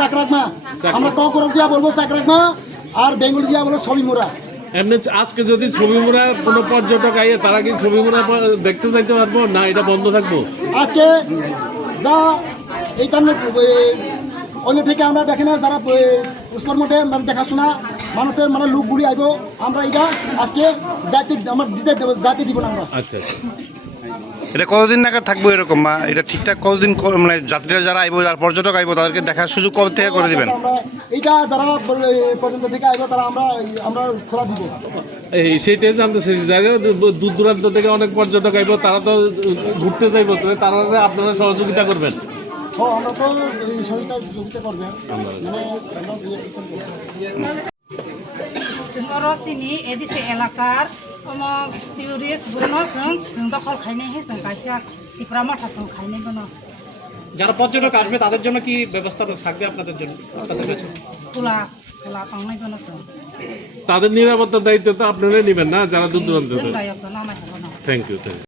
চাকরাকমা, আমরা ককরক দিয়া বলবো চাকরাকমা, আর বেঙ্গলি দিয়া বলবো ছবিমুরা। এমনি আজকে যদি ছবিমুরা কোনো পর্যটক আইয়ে তারা কি ছবিমুরা দেখতে চাইতে পারবো না এটা বন্ধ থাকবো? আজকে যা এইটা অন্য থেকে আমরা দেখে না যারা পুষ্পর মঠে মানে দেখাশোনা মানুষের মানে লোকগুলি আইব, আমরা এটা আজকে যাইতে দিব না আমরা। আচ্ছা, এটা কতদিন নাগাদ থাকবো এরকম, বা এটা ঠিকঠাক কতদিন মানে যাত্রীরা যারা আইব, যারা পর্যটক আইব তাদেরকে দেখার সুযোগ কবে থেকে করে দিবেন? আমরা এইটা যারা পর্যন্ত থেকে আইব তারা আমরা খোলা দিব। এই সেইটাই জানতে চাইছি, জায়গা দূর দূরান্ত থেকে অনেক পর্যটক আইব, তারা তো ঘুরতে চাইবো, তারা আপনারা সহযোগিতা করবেন? আমরা তো এই সহযোগিতা করবেন रसिनी एदिसे एलाकार टुरिस्ट बनो जों दखल खाइनाय हे जों गायसा टिप्रा माथा जों खाइनाय बनो। যারা পর্যটক আসবে তাদের জন্য কি ব্যবস্থা থাকবে আপনাদের জন্য? আপনাদের কাছে तुला तुला पांनाय बनो जों তাদের নিরাপত্তার দায়িত্ব তো আপনারাই নেবেন না, যারা দূর দূরান্ত। जों दायक नामाय बनो। Thank you.